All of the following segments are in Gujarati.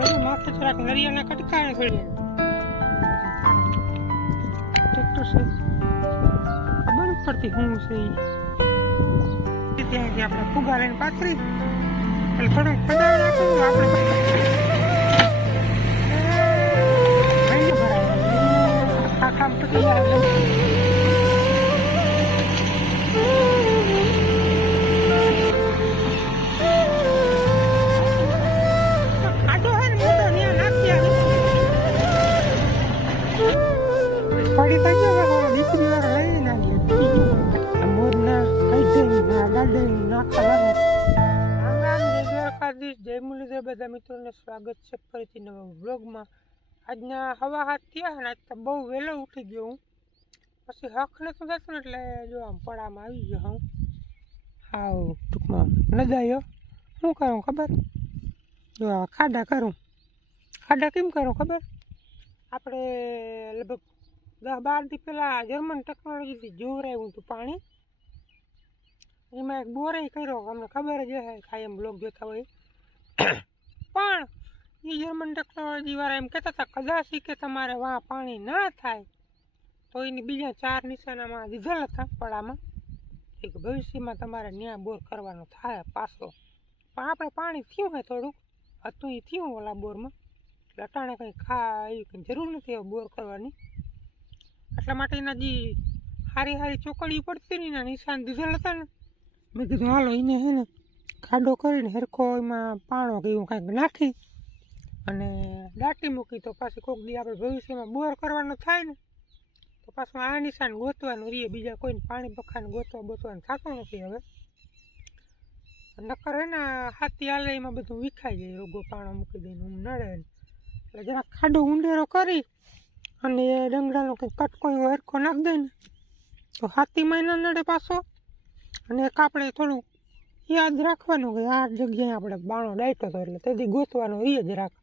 હવે માથે જરાક નરિયાના કટકાને થોડી. ટ્રેક્ટર છે. ખબર પડતી શું છે ત્યાં જે આપણે ફુગા લઈને પાથરી. એટલે નાખવું આપણે ભાઈ ભરાય. આ કામ પતી જાય બધા મિત્રોને સ્વાગત છે ફરીથી નવા બ્લોગમાં આજના હવા હાથ થયા ને આજ તો બહુ વહેલો ઉઠી ગયો હું. પછી હક તો ને એટલે જો આમ પડામાં આવી ગયો હું. હાવ, ટૂંકમાં નદાયો શું કરું ખબર? જો આ ખાડા કરું. ખાડા કેમ કરું ખબર? આપણે લગભગ દસ બાર દી પહેલાં જર્મન ટેકનોલોજીથી જોવરાયું હતું પાણી. એમાં એક બોરે કર્યો, અમને ખબર જ હશે કાયમ બ્લોગ જોતા હોય. પણ એ જર્મન ટેકનોલોજીવાળા એમ કહેતા હતા, કદાચ કે તમારે વાં પાણી ના થાય, તો એની બીજા ચાર નિશાનામાં દીધેલ હતા પડામાં. એક ભવિષ્યમાં તમારે ન્યા બોર કરવાનો થાય પાછો. પણ આપણે પાણી થયું હોય થોડુંક, હતું એ થયું ઓલા બોરમાં. એટલે અટાણે કંઈ ખા, એવી કંઈ જરૂર નથી હવે બોર કરવાની. એટલા માટે એના જે હારી હારી ચોકડી પડતી ને, એના નિશાન દીધેલ હતા ને, મેં કીધું, હાલો એને હે ને ખાડો કરીને હેરખો એમાં પાણો કે એવું કાંઈક નાખી અને દાટી મૂકી તો પાછી કોક દી આપણે ભવિષ્યમાં બોર કરવાનો થાય ને, તો પાછું આ નિશાન ગોતવાનું રહીએ. બીજા કોઈને પાણી પખાને ગોતવા ગોતવાનું થતું નથી હવે. નકર એના હાથી હાલે એમાં બધું વિખાઈ જાય, રોગો પાણો મૂકી દઈને હું નડે એટલે જરાક ખાડો ઊંડેરો કરી અને એ ડંગરાનો કંઈક કટકો એવો હરખો નાખી દે તો હાથીમાં ના નડે પાછો. અને એક આપણે થોડું યાદ રાખવાનું કે આ જગ્યાએ આપણે બાણો ડાયટો હતો એટલે તેથી ગોતવાનો એ જ રાખ.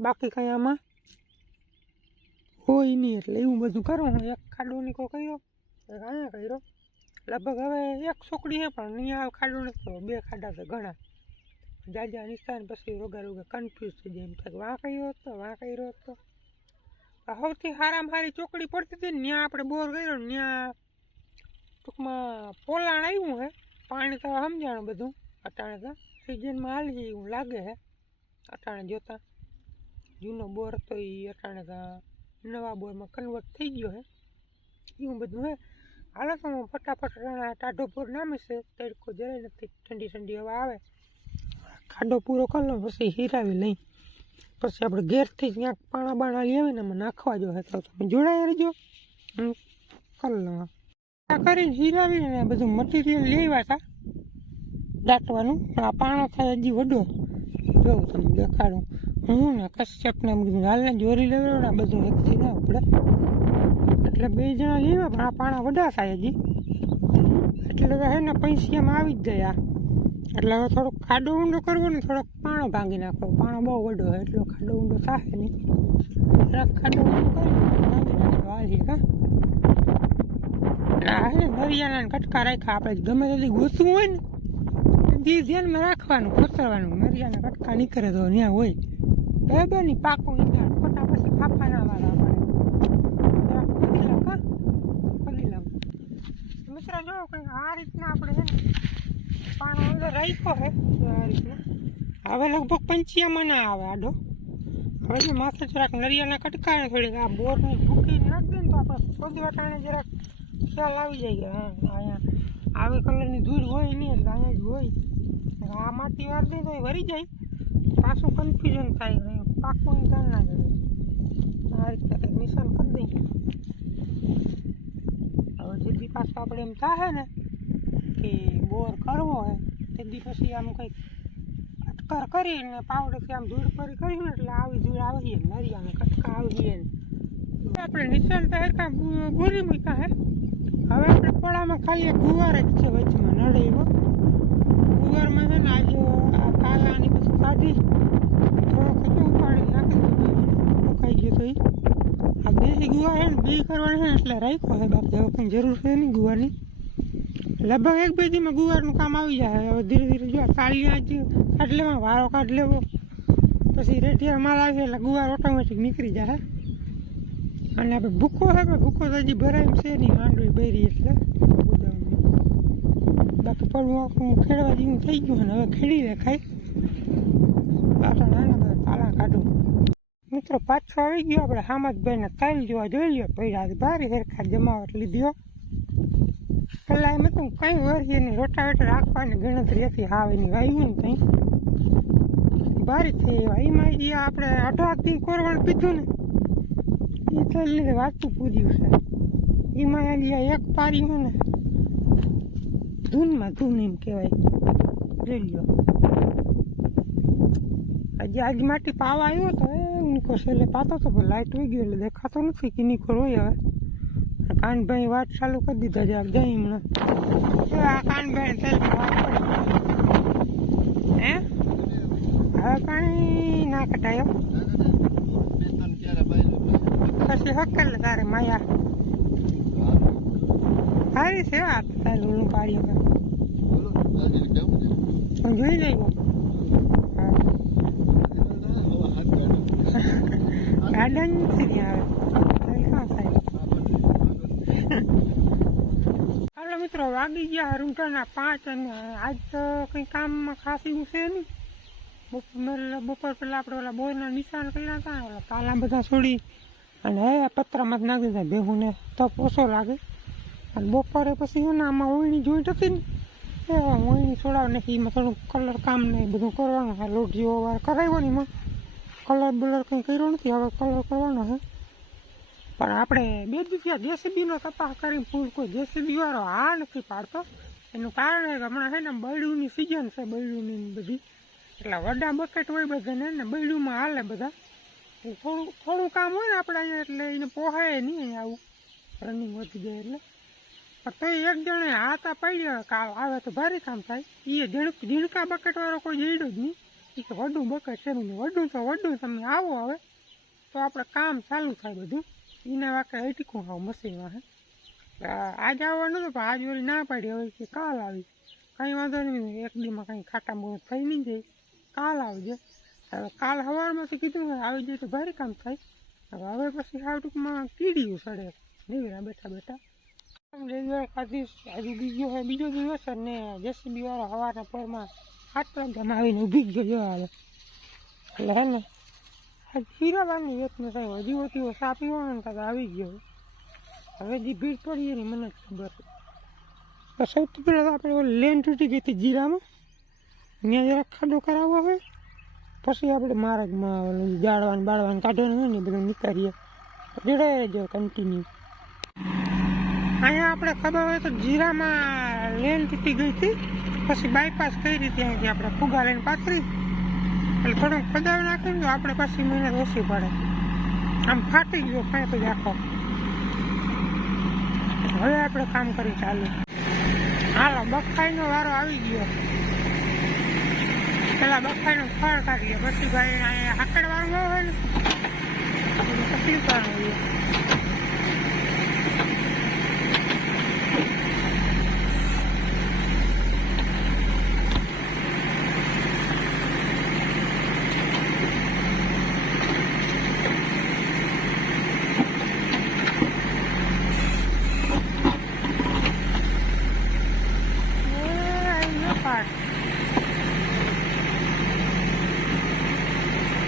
બાકી કંઈ આમાં હોય નહીં એટલે એવું બધું કરું. હું એક ખાડો નીકો કર્યો, એક અહીંયા કર્યો. લગભગ હવે એક છોકરી છે, પણ અહીંયા ખાડો નથી બે ખાડા છે ઘણા. જાજા નિશાન પછી રોગા રોગે કન્ફ્યુઝ થઈ જાય. એમ થાય વાં કર્યો હતો, વાં કર્યો હતો. સૌથી સારામાં સારી ચોકડી પડતી હતી ને, ત્યાં આપણે બોર કર્યો ને, ત્યાં ટૂંકમાં પોલાણ આવ્યું હે. પાણી તો સમજાણું બધું. અટાણે તો સિઝનમાં હાલી એવું લાગે હે અટાણે જોતા. જૂનો બોર હતો એ અટાણે તો નવા બોરમાં કન્વર્ટ થઈ ગયો હે એવું બધું હે હાલો તો હું ફટાફટ રાણા ટાઢો બોર નામી છે તડકો જરાય નથી. ઠંડી ઠંડી હવા આવે. ખાડો પૂરો કરી લો પછી હીરાવી લઈ. પછી આપણે ઘેરથી જ ક્યાંક પાણા બાણા લઈ આવીને એમાં નાખવા જો હે તો તમે જોડાઈ રહેજો. હું કરી લઉં. આ કરીને હીરાવીને બધું મટીરિયલ લેવા હતા. દાટવાનું પણ આ પાણો થાય હજી વડો જોઉં તમને દેખાડું. હું ને કશ્યપને કીધું હાલને જોરી લેવડો ને બધું એકથી ના ઉપડે. એટલે બે જણા લેવા પણ આ પાણા વડા થાય હજી. એટલે હે ને પૈસામાં આવી જ ગયા. એટલે હવે થોડોક ખાડો ઊંડો કરવો ને થોડોક પાણો ભાંગી નાખો પાણો બહુ વડો હોય, એટલો ખાડો ઊંડો થાય નહીં. ખાડો ઊંડો કરી ભાંગી નાખો હાલી હે ને કટકા રાખ્યા આપણે. ગમે તેથી ગોતવું હોય ને દી ધ્યાનમાં રાખવાનું ખોતરવાનું નરિયાના કટકા નીકળે તો ત્યાં હોય. બરાબરની પાકું ઈંધણ ખોટા પછી ફાફા વાળા આપણે. ખોદી લાવ ખોદી લાવ મિત્રો આ રીતના આપણે છે અંદર રાખ્યો હે આ રીતના. હવે લગભગ પંચિયામાં ના આવે આડો હવે માથે જરાક નરિયાના કટકા થોડીક આ બોરની ભૂકી નાખી તો આપણે શોધી વટાણે જરાક ખ્યાલ આવી જાય કે અહીંયા આવી કલરની ધૂળ હોય નહીં એટલે અહીંયા જ હોય. આ માટી વાર દે તો વરી જાય. પાછું કન્ફ્યુઝન થાય પાકું કરે. આ રીતે નિશાન કરી દઈએ. હવે જેથી પાછું આપણે એમ થાય ને કે બોર કરવો હોય તેથી પછી આમ કંઈક અટકર કરીને પાવડેથી આમ ધૂળ ફરી કર્યું એટલે આવી ધૂળ આવી આવીએ નરિયાને કટકા આવી આપણે નિશાન તો કામ બોરી મૂક્યા હે? હવે આપણે પોળામાં ખાલી ગુવાર જ છે વચમાં નડે એવો ગુવારમાં છે ને આજે આ કાલાની પછી કાઢી, થોડોક હજુ ઉપાડીને નાખી મુકાઈ ગયો તો એ. આ દેશી ગુવાર છે ને, બે કરવાની છે એટલે રાખ્યો છે બાકી હવે કંઈ જરૂર છે નહીં ગુવારની. લગભગ એક બે દીમાં ગુવારનું કામ આવી જાય. હવે ધીરે ધીરે જો કાલિયા જ, કાઢ લેવા વારો કાઢ લેવો. પછી રેઠિયા માલ આવે એટલે ગુવાર ઓટોમેટિક નીકળી જાય. અને આપણે ભૂકો પણ ભૂકો હજી ભરાય છે નહીં, માંડવી ભરી એટલે. બાકી પડવું આખું ખેડવા જેવું થઈ ગયું અને હવે ખેડી ખાઈ પાછા નાના બધા તાલા કાઢું. મિત્રો, પાછો આવી ગયો આપણે હામદભાઈને તાલ જોવા. જોઈ લ્યો પડ્યા ભારે હેરખા જમાવટ લીધો પેલા એમ હતું કઈ વર્ષ એની રોટાવેટર રાખવાની ગણતરી હતી, હાવ એની વાયું ને કંઈ. ભારી થઈ એમાં જે આપણે અઢાર દી કોરવણ પીધું ને એ તો લીધે વાતું પૂર્યું છે. એમાં આ એક પારી હોય ને, ધૂનમાં ધૂન એમ કહેવાય. જોઈ લ્યો. આજે આજ માટી પાવા આવ્યો તો એ નિકો છેલ્લે પાતો તો પણ લાઇટ વહી ગયો, એટલે દેખાતો નથી કે નિકોર હોય હવે. કાનભાઈ વાત ચાલુ કરી દીધા જરાક જઈ હમણાં. આ કાનભાઈ તેલ હે? હવે પાણી ના કટાયો પછી હકેલ તારે માયા. સારી છે આ તારે ઓલું પાડ્યો જોઈ લઈ ગાર્ડનથી આવે. હાલો મિત્રો, વાગી ગયા રૂંટાના પાંચ અને આજ તો કંઈ કામમાં ખાસ એવું છે નહીં. બપોર પહેલાં આપણે ઓલા બોરના નિશાન કર્યા હતા ઓલા તાલા બધા છોડી અને હે પતરામાં જ નાખી દીધા. બેહુને તપ ઓછો લાગે. અને બપોરે પછી છે ને, આમાં ઓળણી જોઈન્ટ હતી ને, એ ઓળણી છોડાવે નાખી એમાં થોડુંક કલર કામ ને બધું કરવાનું હા જેવો વાર કરાવ્યો ને એમાં. કલર બલર કંઈ કર્યો નથી, હવે કલર કરવાનો છે. પણ આપણે બે દિવસ જેસીબીનો તપાસ કરીને ફૂલ કોઈ જેસીબી વાળો આ નથી પાડતો. એનું કારણ એ હમણાં છે ને બળ્યુંની સિઝન છે બળ્યુંની બધી. એટલે વડા બકેટ હોય બધાને ને બળ્યુંમાં હાલે બધા. થોડું થોડું કામ હોય ને આપણે અહીંયા એટલે એને પોહાય નહીં આવું. રનિંગ વધી જાય એટલે. પણ તો એક જણે હાથા પડ્યા કાલ આવે તો ભારે કામ થાય. એ ઝીણક બકેટવાળો કોઈ જઈડો જ નહીં. એ કે વડું બકેટ છે. મને વડું તો, વડું, તમે આવો હવે. તો આપણે કામ ચાલુ થાય બધું. એના વાકે હટીકું આવું મશીનમાં હે આજ આવવાનું હતું, પણ આજ વળી ના પાડી. હવે કે કાલ આવી. કંઈ વાંધો નહીં, એક દીમાં કંઈ ખાટા બહુ થઈ નહીં જાય. કાલ આવજે. હવે કાલ સવારમાંથી કીધું કે આવી જાય તો ભારે કામ થાય. હવે હવે પછી હાવ ટૂંકમાં કીડીયું સડે નીવડા બેઠા. બેઠા ખાધીશ હજુ બીજો હોય, બીજો દિવસ અને જેસીબી વાળો સવારના પોરમાં હાથ વાગ્યામાં આવીને ઊભી ગયો જો હાલે. એટલે હે ને હીરાબાની એક ને સાહેબ, હજી ઓછી ઓછા આપી હોય ને કાંઈ આવી ગયો. હવે જે ભીડ પડી એની મને જ ખબર છે. સૌથી પહેલાં તો આપણે લેન તૂટી ગઈ હતી જીરામાં. ત્યાં જરાક ખાડો કરાવવો હોય. પછી આપણે માર્ગમાં ઓલું જાળવાનું બાળવાનું કાઢવાનું હોય ને બધું નીકળીએ. જોડાઈ રહેજો કન્ટિન્યુ અહીંયા આપણે ખબર હોય તો જીરામાં લેન તૂટી ગઈ હતી. પછી બાયપાસ કરી હતી અહીંથી આપણે ફુગા લઈને પાથરી. એટલે થોડુંક પદાવી નાખીને તો આપણે પાછી મહેનત ઓછી પડે. આમ ફાટી ગયો કાંઈ જ આખો. હવે આપણે કામ કરી ચાલુ. હાલો બખાઈનો વારો આવી ગયો. પેલા બફાઈનું ફળ કાઢીએ પછી ભાઈ અહીંયા હાકડ વાળું હોય ને તકલીફ વાળું હોય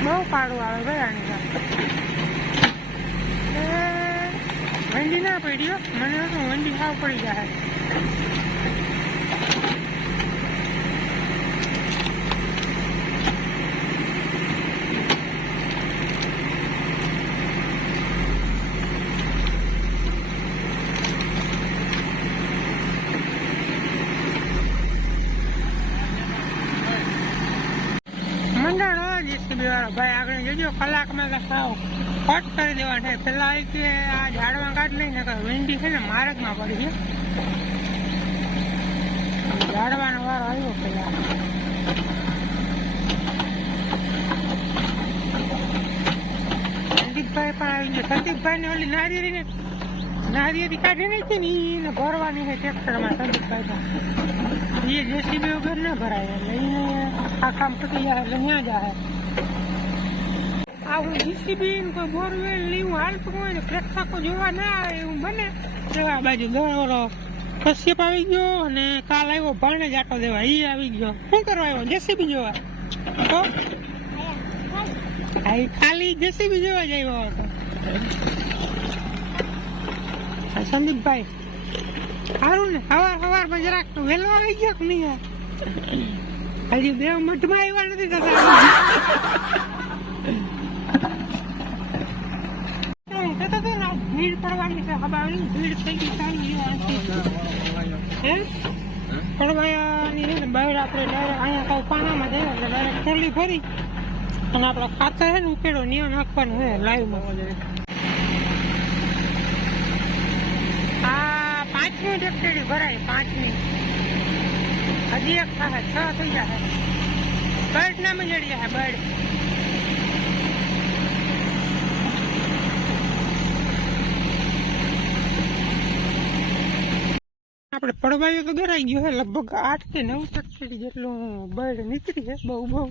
બહુ પાડું આવે ભાઈ આની વંડી ના પડ્યો મને હતું વંડી સાવ પડી જાય મંડાણ હોય જેસીબી વાળો ભાઈ આગળ જજો સાવ કટ કરી દેવા છે. પેલા આવી કે આ ઝાડમાં કાઢ લઈને કે વિંડી છે ને માર્ગમાં પડી છે. ઝાડવાનો વારો આવ્યો પેલા. સંદીપભાઈ પણ આવી ગયા સંદીપભાઈ ને ઓલી નારિયેરી નારિયેરી કાઢી નાખી ને એને ભરવાની છે ટ્રેક્ટરમાં સંદીપભાઈ એ જેસીબી વગર ના ભરાય. એટલે એને આ કામ પતી જાય એટલે ત્યાં જાય આવું જીસીબી ને કોઈ બોરવેલ ને એવું હાલતું હોય ને પ્રેક્ષકો જોવા ના આવે એવું બને, તો આ બાજુ ઓલો કશ્યપ આવી ગયો અને કાલ આવ્યો ભાણે જ આટો દેવા, ઈ આવી ગયો. શું કરવા આવ્યો? જેસીબી જોવા. તો ખાલી જેસીબી જોવા જ આવ્યો હતો. સંદીપભાઈ સારું ને સવાર સવારમાં જરાક વહેલો આવી ગયો કે નહીં? હજી બે મઠમાં આવ્યા નથી થતા હું કહેતો હતો ને, આ હબાવની ભીડ થઈ ગઈ સારી. હે? પડવાયાની આપણે ડાયરેક્ટ અહીંયા કાંઈ પાણામાં ટ્રોલી ભરી અને આપણો ખાતર છે ને, ઉકેડો નિયમ નાખવાનું છે, લાઈવમાં. આ પાંચમી ટેક્ટરી ભરાય, પાંચમી. હજી એક થાય, છ થઈ જાય. બર્ડ ના મજડી જાય બર્ડ આપણે પડવાયો તો ગરાઈ ગયો છે લગભગ આઠ કે નવ ટેક્ટરી જેટલું બર્ડ નીકળી છે બહુ બહુ.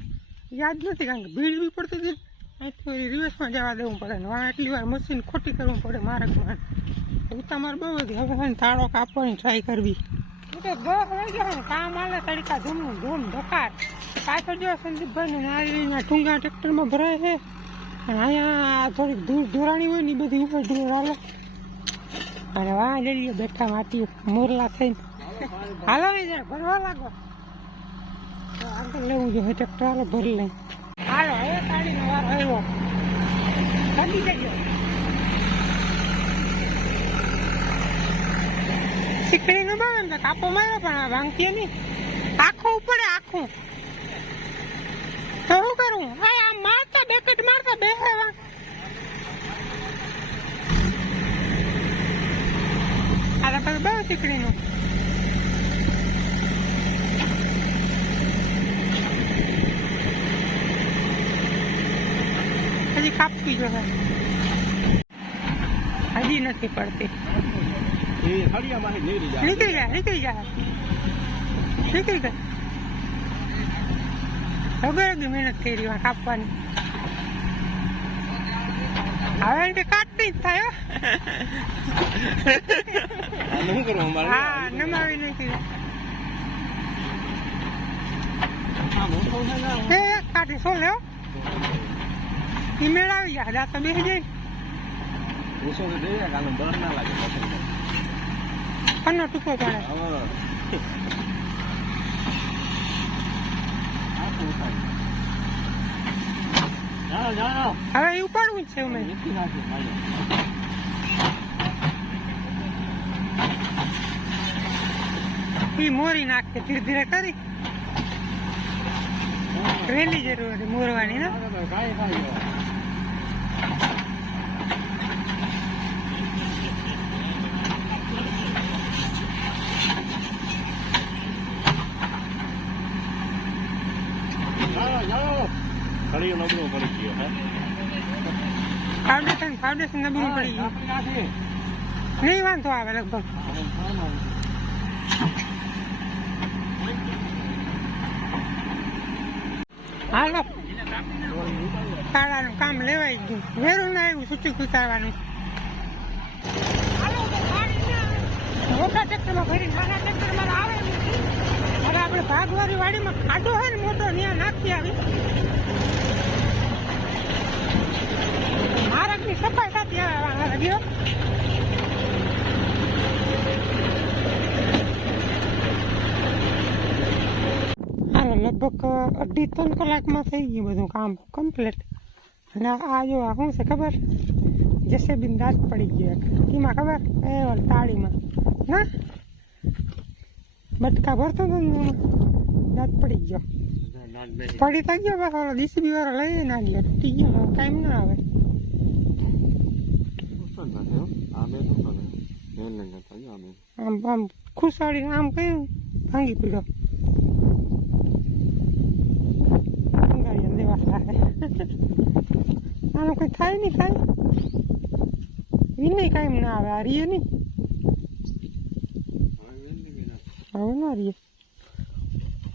યાદ નથી, કારણ કે ભીડ બી પડતી હતી. અહીંથી રિવર્સમાં જવા દેવું પડે ને આટલી એટલી વાર મશીન ખોટી કરવું પડે માર્ગમાં. ઉતામાર બહુ જ હવે છે તાળો કાપવાની ટ્રાય કરવી. હું તો દસ કામ આલે તડકા, ધૂમ ધૂમ, ધકાર. પાછળ જો સંદીપભાઈ ને નારીના ટૂંગા ટ્રેક્ટરમાં ભરાય છે અને અહીંયા થોડીક ધૂળ, ધોરાણી હોય ને એ બધી ઉપર ધૂળ હાલે અને વાહ લઈએ બેઠા માટી મોરલા થઈને. હાલો ને ભરવા લાગો. આગળ લેવું જોઈએ ટ્રેક્ટર હાલો ભરી લઈ. હાલો, હવે સાડીનો વાર આવ્યો. ભાગી જજો. સીકડી નો ભાવે ને કાપો માર્યો, પણ આ ભાંગતી નહીં. આખું ઉપડે આખું. તો શું કરું? આમ મારતા, બેકેટ મારતા બે હેવા આ બહુ શીકડીનું હજી કાપવી જોઈએ. હજી નથી પડતી. નીકળી જાય નીકળી જાય. નીકળી ગઈ બી મહેનત કરી કાપવાની. હવે કાટતી જ થાય હો. શું કરવું અમારે હા નમાવી નાખી આમ હું કહું છું ને, એ કાઢી શું લેવો ઈ મેળાવી જાય દાંત તો બેસી જઈ હું. પન્નો ટૂંકો પડે હવે હવે એ ઉપાડવું જ છે અમે. ઈ મોરી નાખે ધીરે ધીરે કરી. રેલી જરૂર હતી મોરવાની ને આ તો કાંઈ કાંઈ હોય. જાઓ, જાઓ. ખડીયો નબળો પડી ગયો હે? ફાઉન્ડેશન ફાઉન્ડેશન નબળું પડી ગયું. નહીં વાંધો આવે લગભગ. હાલો. કાળાનું કામ લેવાઈ ગયું. વેરું ના આવ્યું સૂચી ઉતારવાનું. મોટા ટ્રેક્ટરમાં ભરી નાના ટ્રેક્ટરમાં આવે હવે આપણે ભાગવાળી વાડીમાં ખાડો હોય ને મોટો ત્યાં નાખી આવી. આવે હાલો લગભગ અઢી ત્રણ કલાકમાં થઈ ગયું બધું કામ કમ્પ્લીટ અને આ જો આ શું છે ખબર? જેસેબીન દાંત પડી ગયો એક. એમાં ખબર? એ તાળીમાં. ના બટકા ભરતો હતો ને દાંત પડી ગયો. પડી તો ગયો બસ ઓલો ડીસીબી વાળો લઈ ના ગયો તૂટી ગયો ટાઈમ ના આવે. આમ આમ કર્યું ભાંગી પડ્યો આનું કંઈ થાય નહીં થાય વિનય કાંઈ ના આવે આ રીએ નહીં હવે ના રીએ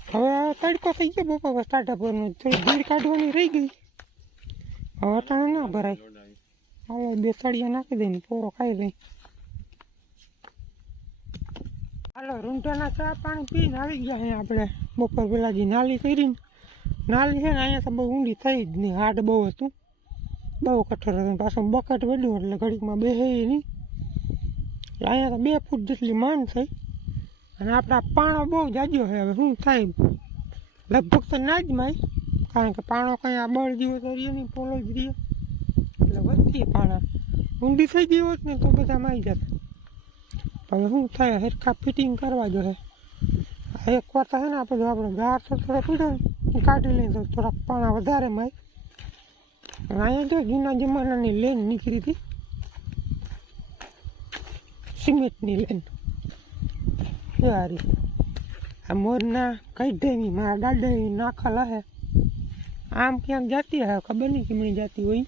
હવે આ તડકો થઈ ગયો બપોર સ્ટાર્ટઅપ કરવાનું થોડી ભીડ કાઢવાની રહી ગઈ હવે અટાણે ના ભરાય હવે બે તળિયા નાખી દઈને પોરો ખાઈ લઈ હાલો, રૂંઢાના ચા પાણી પીને આવી ગયા અહીંયા આપણે. બપોર પેલા જે નાલી કરીને. નાલી છે ને અહીંયા તો બહુ ઊંડી થઈ જ નહીં. હાડ બહુ હતું. બહુ કઠોર હતું. પાછું બકેટ વધ્યું એટલે ઘડીકમાં બેસે નહીં. એટલે અહીંયા તો બે ફૂટ જેટલી માંડ થઈ. અને આપણા પાણો બહુ જાજો છે. હવે શું થાય લગભગ તો ના જ માય. કારણ કે પાણો કંઈ આ બળ જેવો તો રહ્યો નહીં, પોલો જ રહ્યો. એટલે વધતી પાણા. ઊંડી થઈ ગઈ હોત ને તો બધા માઈ જતા. હવે શું થાય? હરખા ફિટિંગ કરવા જો હે. એક વાર છે ને આપણે આપણે ગાર થોડો પીડો ને કાઢી લઈએ તો થોડાક પાણા વધારે માય. અહીંયા જો જૂના જમાનાની લેન નીકળી હતી. સિમેન્ટની લેન. સારી આ મોરના ડેની મારા દાદાની નાખલ હે. આમ ક્યાંક જાતી હે, ખબર નહીં કેમની જાતી હોય.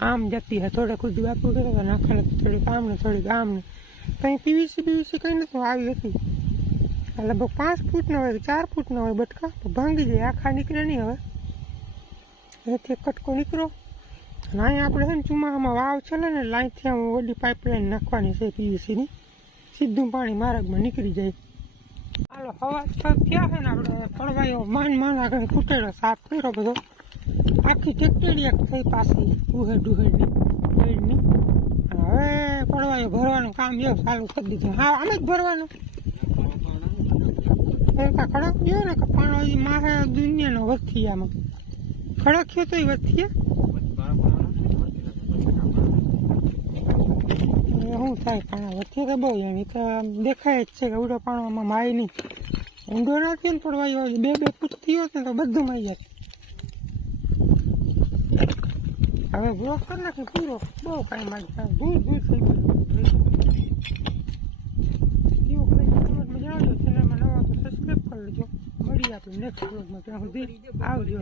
આમ જતી હે થોડે ખુદ બાપુ કરે નાખલ થોડીક આમ ને થોડીક આમ ને કંઈ પીવીસી પીવીસી કંઈ નતું આવી હતી. લગભગ પાંચ ફૂટના હોય ચાર ફૂટના હોય બટકા ભાંગી જાય, આખા નીકળે નહીં હવે. એથી કટકો નીકળો. અને અહીંયા આપણે છે ને ચુમાહામાં વાવ છે ને લાઈનથી આમ ઓલી પાઇપલાઇન નાખવાની છે પીવીસીની. સીધું પાણી માર્ગમાં નીકળી જાય. હાલો, હવા છ થયા છે ને આપણે ફળવાયો માન માન આગળ ખૂટેલો સાફ કર્યો બધો. આખી ટેકટેડી એક થઈ પાછી ડુહે ડુહેડની હવે પડવાયો ભરવાનું કામ જો ચાલુ કરી દીધું. હા, આમ જ ભરવાનું. ખડક ગયો ને પાણો મારે દુનિયાનો વસ્તી આમાં. ખડક થયો તો વસ્તી શું થાય પાણા વચ્ચે તો બહુ એમ. તો આમ દેખાય જ છે કે ઉડો પાણામાં માય નહીં. ઊંડો નથી ને પડવાયો બે બે પૂછતી હોત ને તો બધું માઈ જાય. હવે બ્લોક કરી નાખી, પૂરો. બહુ કાંઈ મારી દૂર દૂર થઈ ગયું મજા આવજો ચેનલમાં નવા તો સબસ્ક્રાઈબ કરી લેજો. મળી આપણે નેક્સ્ટ બ્લોગમાં ત્યાં સુધી આવજો.